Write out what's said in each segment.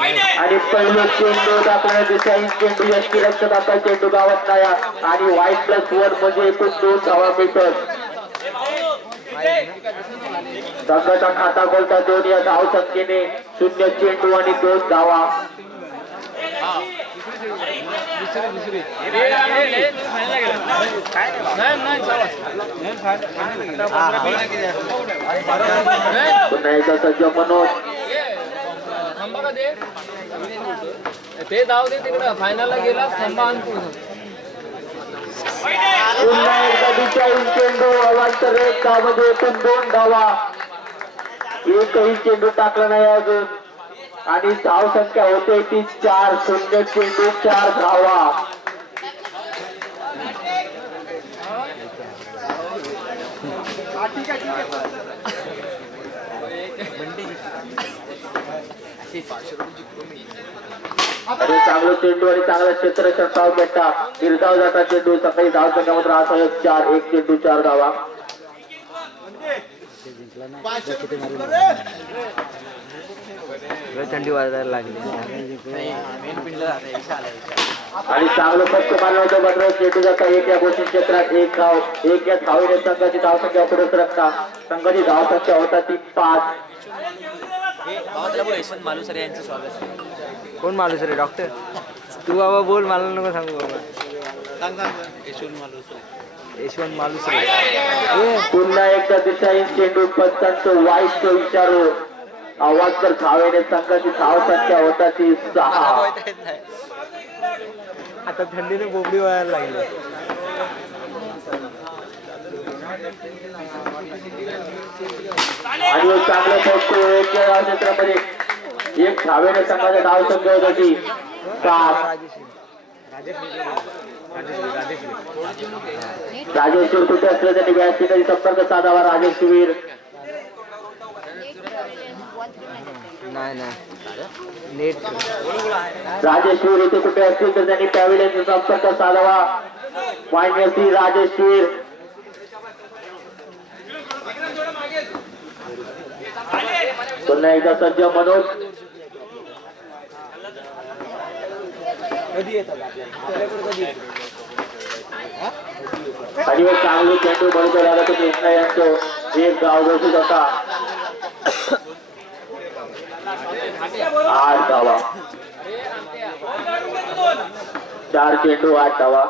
आणि पहिलं चेंडू दाखवण्यात दिसाई चेंडू यष्टी लक्षात आता चेंडू गावात नाही आणि वाईट +1 म्हणजे एकूण 2 धावा मिळतात. संघाचा खाता बोलता 2 या धाव संख्येने 0 चेंडू आणि 2 धावा. पुन्हा एकदा सज्ज मनोज ते जाऊ दे तिकडं फायनलला गेला स्तंभ आणतो. पुन्हा एकदा 42 चेंडू अवांतर 1 धावामध्ये एकूण 2 धावा. एकही चेंडू टाकला नाही अजून आणि धाव संख्या होते ती 4 0 चेंडू 4 धावा. आणि चांगलं चेंडू आणि चांगला क्षेत्ररक्षण धाव भेटता निर्धाव जाता चेंडू सकाळी धाव संख्यामध्ये राहत 4 1 चेंडू 4 धावा. थंडी वाजायला लागली आणि चांगलं फटक मारलं होतं मात्र चेंडू जाता 1 या घोषित क्षेत्रात 1 धाव 1 या धावेने संघाची धाव संख्या पुढे सरकता. संघाची धाव संख्या होता ती 5. यांचं स्वागत. कोण मालुसरे डॉक्टर तू बाबा बोल मला नको सांगू बाबा. यशवंत मालुसरे. पुन्हा एकदा दिशाहीन चेंडू पंचांचं वाईट विचारू आवाज तर धावेने संघाची धाव संख्या होता ती 6. आता थंडीने बोबडी व्हायला लागली. आणि चांगलं पोहोचतो 1 या क्षेत्रामध्ये 1 धावेने संघाची धाव संख्या होता ती 7. राजेश्वर कुठे असलं त्यांनी व्यासपीठाशी संपर्क साधावा. राजेश्वर नाही नेट राजेश्वर इथे कुठे असतील तर त्यांनी पॅव्हिलियनचा संपर्क साधावा. मान्यश्री राजेश्वर पुन्हा एकदा सज्ज मनोज आणि एक चांगली चेंडू बरोबर आला तर कृष्णा यांचं 1 धाव घोषित होता. 8 धावा 4 चेंडू 8 धावा.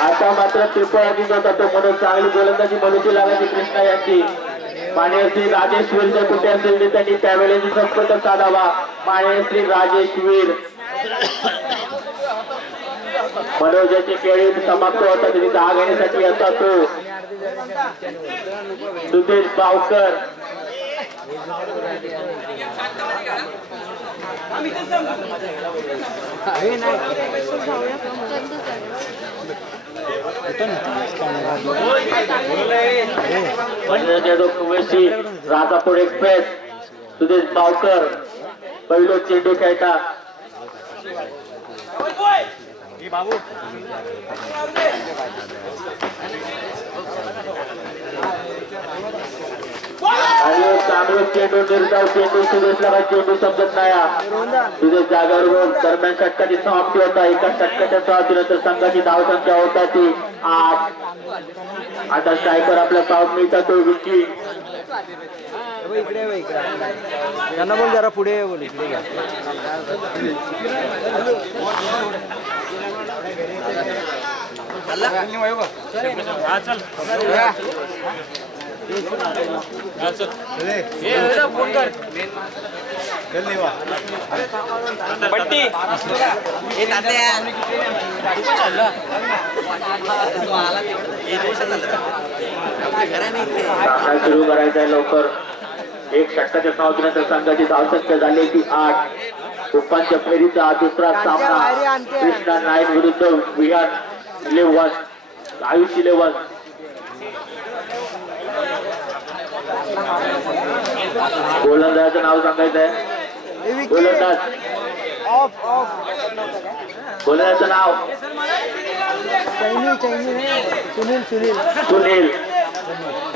आता मात्र त्रिपुरा होता तो म्हणून चांगली गोलंदाजी मनोजी लागायची कृष्णा यांची. मान्यश्री राजेश्वर कुठे असेल त्यांनी त्यावेळेस संपर्क साधावा. मान्यश्री राजेश्वर मनोजाची खेळी समाप्त होता तरी 10 घेण्यासाठी असा तो सुदेश बावकर. राजापूर एक्सप्रेस सुदेश बावकर पहिलं चेंडू खेळता. आणि चांगलं चेंडू निर्धाव चेंडू सुदेशला चेंडू समजत नाही. सुदेश जागावर दरम्यान षटकाची समाप्ती होता. एका षटकाच्या समाप्तीनंतर संघाची धाव संख्या होता ती 8. आता स्ट्रायकर आपला साऊथ मिळता तो विकी. इकडे त्यांना बोल जरा पुढे बोल इकडे घ्या. सुरू करायचंय लवकर. 1 षटकाच्या समाप्तीनंतर संघाची धावसंख्या झाली ती 8. उपांत्य फेरीचा दुसरा सामना कृष्णा नाईक विरुद्ध विहार 11 आयुष 11. गोलंदाजाचं नाव सांगायचं आहे. गोलंदाज गोलंदाजाचं नाव सुनील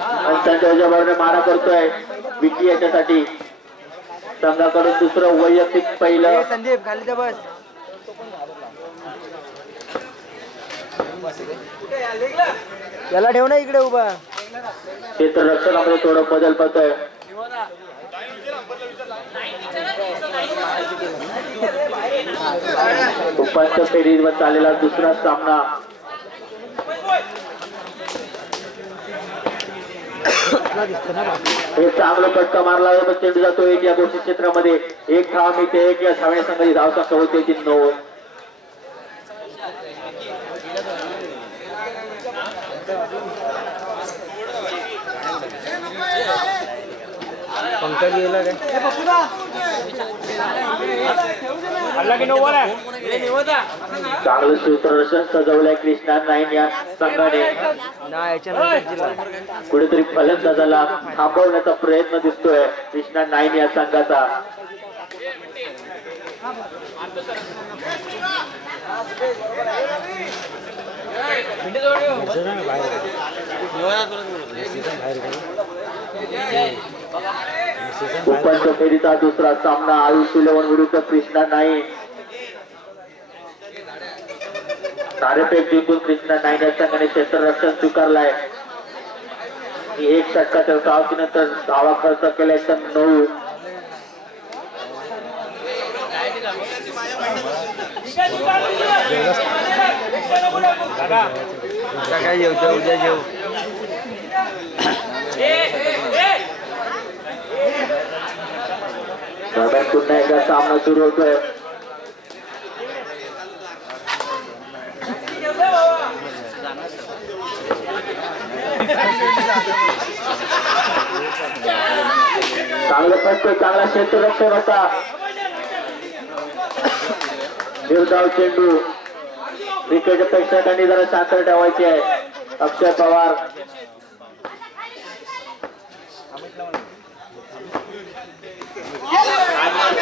आणि संजयच्या बरोबर मारा करतोय विकी याच्यासाठी. संघाकडून दुसरं वैयक्तिक पहिलं. संदीप खाली तर बस. याला ठेव ना इकडे उभा. क्षेत्ररक्षणामध्ये थोडं बदल पडतोय. उपांत्य फेरीवर चाललेला दुसरा सामना. हे चांगलं फटका मारला पण चेंडू जातो एक या गोष्टी क्षेत्रामध्ये. एक धाव मिळते. एक या धावण्या संघाची धावसंख्या होते 3-9. पंकज गेला काय? चांगलं सूत्ररक्षण सजवलंय कृष्णा नाईन या संघाने. कुठेतरी फलंदाजाला थांबवण्याचा प्रयत्न दिसतोय कृष्णा नाईन या संघाचा. उपांत्य फेरीचा दुसरा सामना आयुष 11 विरुद्ध कृष्णा नाईन. नाणेफेक जिंकून कृष्णा नाईन या संघाने क्षेत्ररक्षण स्वीकारलाय. एक षटकाच्या सावकीनंतर धावा खर्च केलाय तर 9. काय जेवतो उद्या जेव. पुन्हा एकदा सामना सुरू होतोय. चांगलं फटक चांगला क्षेत्ररक्षण होता. निर्धाव चेंडू. क्रिकेट प्रेक्षकांनी जरा शांत ठेवायची आहे. अक्षय पवार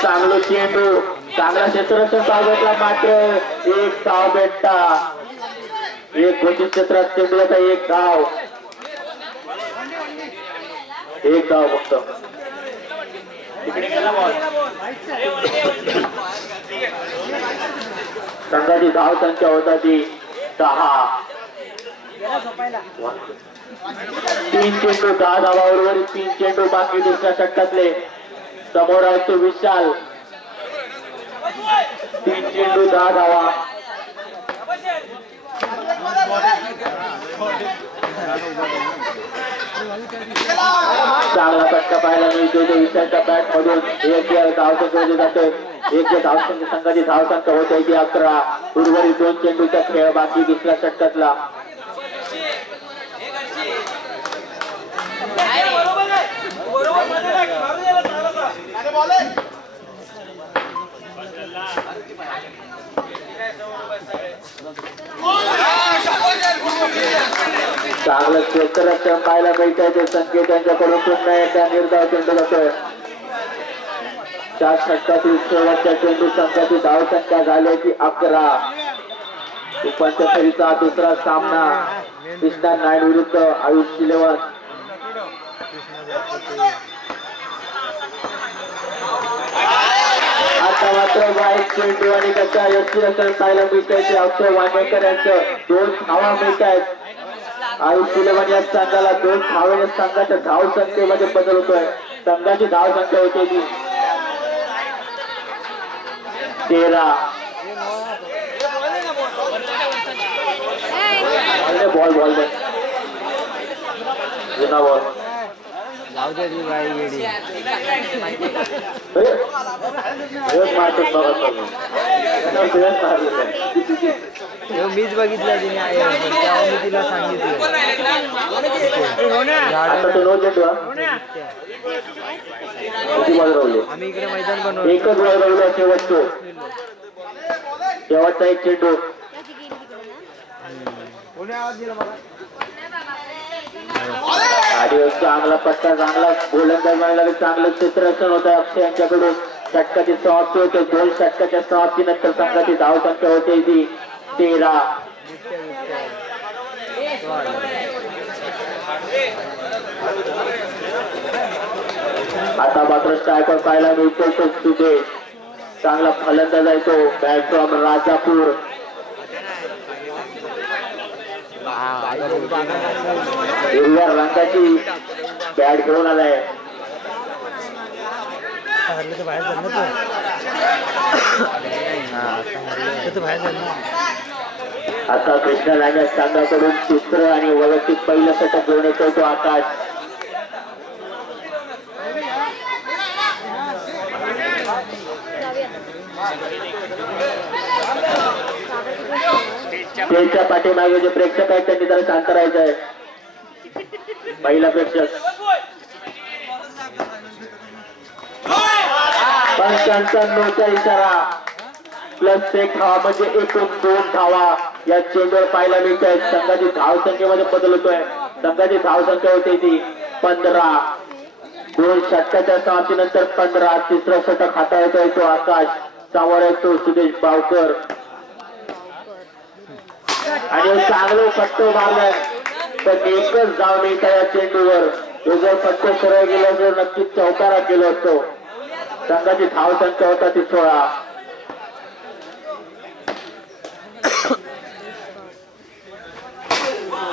चांगलं चेंडू. चांगला क्षेत्ररक्षण सावधला मात्र एक धाव भेटता. एक घोषित क्षेत्रात चेंडूचा एक धाव. एक धाव फक्त. संघाची धाव संख्या होता ती 10. 3 चेंडू 10 धावाबरोबर 3 चेंडू बाकी दुसऱ्या षटकातले. समोर आहे तो विशाल. 3 चेंडू 10 धावा. चांगला फटका पाहायला मिळतो विशालच्या बॅट मधून. एक धावसंख्या जाते. एक धावसंख्या संघाची धावसंख्या होते ती 11. उर्वरित 2 चेंडूचा खेळ बाकी दुसऱ्या षटकातला. चांगलं क्षेत्ररक्षण पाहायला मिळत आहे. ते संकेत यांच्याकडून पुन्हा एकदा निर्धाव चेंडू जातोय. 4 षटकातील शेवटच्या चेंडू संघाची धावसंख्या झाली ती 11. उपांत्य फेरीचा दुसरा सामना कृष्णा नाईन विरुद्ध आयुष 11. आता मात्र वाईट चेंडू आणि त्याच्या यष्टीरक्षण पाहायला मिळत आहे. अक्षय वाणेकर यांचं 2 धावा मिळत आहेत. आयुष 11 या संघाला 2 धावेने संघाच्या धावसंख्येमध्ये बदल होतोय. संघाची धावसंख्या होते ती 13. बॉल बॉल दे जुना बॉल. मीच बघितलं तिने मी तिला सांगितलं. आम्ही इकडे मैदान बनवलं. एकच बॉल रवलं शेवटतो. शेवटचा एक चेंडू. आणि चांगला पट्टा चांगला गोलंदाज म्हणायला चांगलं क्षेत्ररक्षण होतं अक्षय यांच्याकडून. षटकाची समाप्ती होते. 2 षटकाच्या समाप्तीनंतर संघाची धावसंख्या होते ती 13. आता मात्र स्ट्रायकर पाहायला मिळतो तो सुदेश. चांगला फलंदाज आहे तो. Bat from Rajapur. हिरव्या रंगाची बॅट घेऊन आलाय. आता कृष्णा लांजा संघाकडून तिसरं आणि वैयक्तिक पहिलं षटक घेऊन येतो तो आकाश. स्टेजच्या पाठीमागे जे प्रेक्षक आहेत त्यांनी जरा शांत राहायचं आहे. पहिला प्रेक्षक पंचांचा नोचा इशारा प्लस 1 धावा म्हणजे एकूण 2 धावा या चेंडूवर पाहायला मिळत आहेत. संघाची धाव संख्येमध्ये बदल होतोय. संघाची धाव संख्या होती ती 15. 2 षटकाच्या समाप्तीनंतर 15. तिसरा षटक हाताळतोय तो आकाश. समोर आहे तो सुदेश बावकर. आणि चांगलं फटको मारलाय पण एकच धाव मिळता या चेंडूवर. तो जर फटको सरळ गेला तर नक्कीच चौकारा केला असतो. संघाची धाव संख्या होता ती 16.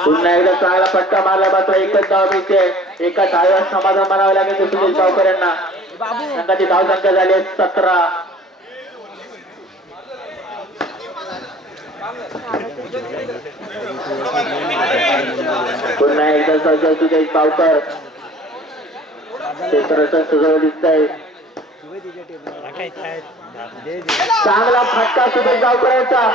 पुन्हा एकदा चांगला फटका मारला मात्र एकच धाव मिळते. एका धावेवर समाधान मानावं लागेल ते सुनील गावकर यांना. संघाची धाव संख्या झाली 17. पुन्हा एकदा सजल सुदेश गावकर. क्षेत्राचं सजवं दिसत आहे. चांगला फटका सुदेश गावकरांचा.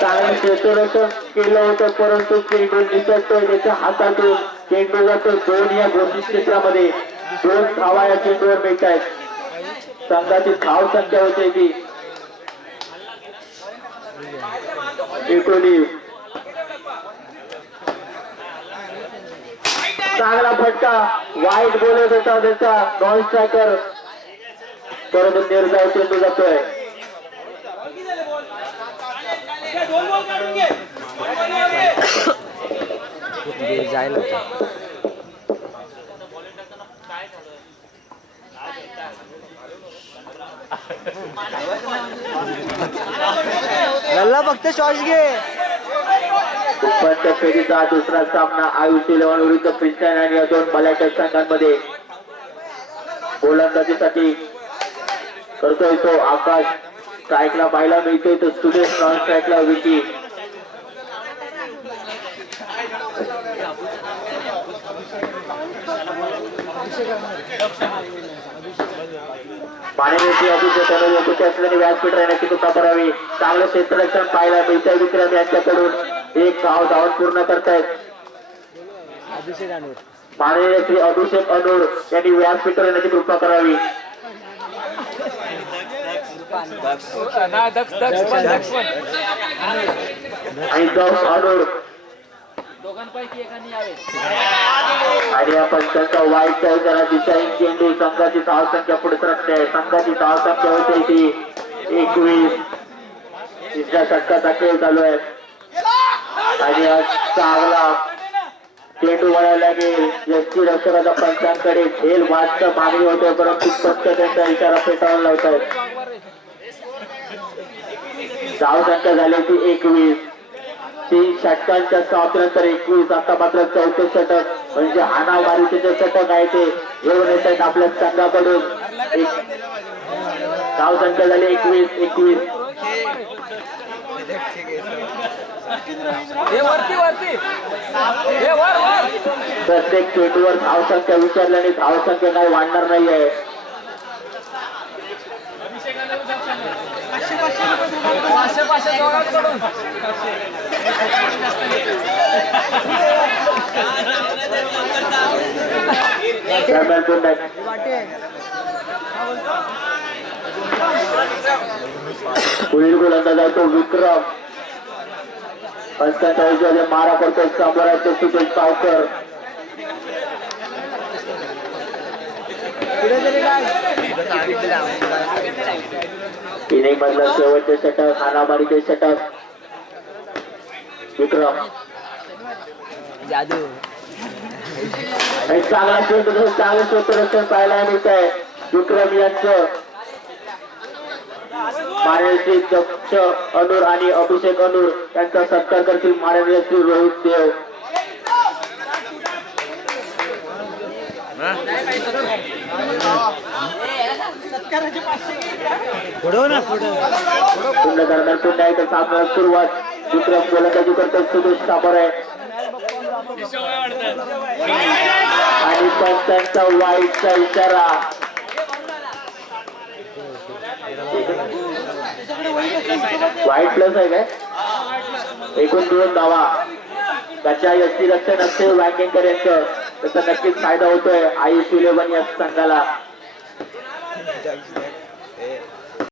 चांगलं क्षेत्ररक्षण केलं होतं परंतु चेंडू निसटतोय त्याच्या हातातून. चेंडू जातो 2 या घोषित क्षेत्रामध्ये. 2 धावा या चेंडूवर मिळत आहेत. संघाची धाव संख्या होते ती 19. चांगला फटका वाईट बोलत होता त्याचा नॉन स्ट्रायकर परंतु निर्धाव चेंडू जातोय. जायला होता. गल्ला फक्त शॉट घे. उपांत्य फेरीचा दुसरा सामना आयुष 11 विरुद्ध प्रिन्स्टन आणि या 2 मलायका संघांमध्ये गोलंदाजीसाठी करतोय तो आकाश. स्ट्राईकला पाहायला मिळतोय तो सुदेश. नॉन स्ट्राईकला विकी. पाण्याची अभिषेक असल्याने व्यासपीठ राहण्याची कृपा करावी. चांगलं क्षेत्ररक्षण पाहायला मिळतंय विक्रम यांच्याकडून. 1 धाव धावून पूर्ण करतायत माननीय श्री अभिषेक अनूर यांनी व्यासपीठ राहण्याची कृपा करावी. आणि दक्ष अनूर दोघांपैकी एकाने यावे. आणि आपण त्यांचा वाईट चाल करा. दिशाहीन चेंडू. संघाची धाव संख्या पुढे सरकते. संघाची धाव संख्या होते ती 21. तिसऱ्या षटकाचा खेळ चालू आहे. आणि आज चांगला चेंडू वळायला लागेल. यष्टी रक्षकाचा पंचांकडे खेळ वाचता मागणी होते परंतु फक्त त्यांचा इशारा फेटाळून लावतात. धाव संख्या झाली ती 21. 3 षटकांच्या समाप्तीनंतर 21. आता मात्र 4थं षटक म्हणजे हाणामारीचे जे षटक आहे ते घेऊन येत आहेत आपल्या संघाकडून. धाव संख्या झाली 21. प्रत्येक चेंडूवर धाव संख्या विचारल्याने धाव संख्या काही वाढणार नाहीये. पुढील गोलंदाज आहे तो विक्रम. पंचांच्या मारा करतो. समोर आहे तो सुदेश पावकर. इनिंग मधलं शेवटचे षटक हाणामारीचे षटक. विक्रम जादू आणि चांगला चांगलं क्षेत्ररक्षण पाहायला मिळत आहे विक्रम यांचं. महाराष्ट्री दक्ष अनूर आणि अभिषेक अनूर यांचा सत्कार करतील महाराष्ट्री रोहित देव. पुन्हा दरम्यान पुन्हा एकदा सामन्याला सुरुवात. विक्रम गोलंदाजी करतो, सुदेश साबर आहे आणि पंचांचा वाईटचा इशारा. वाईट प्लस आहे काय? एकूण 2 धावा. त्याच्या यष्टीरक्षण असेल वांगेकर यांचं त्याचा नक्कीच फायदा होतोय आई 11 या संघाला.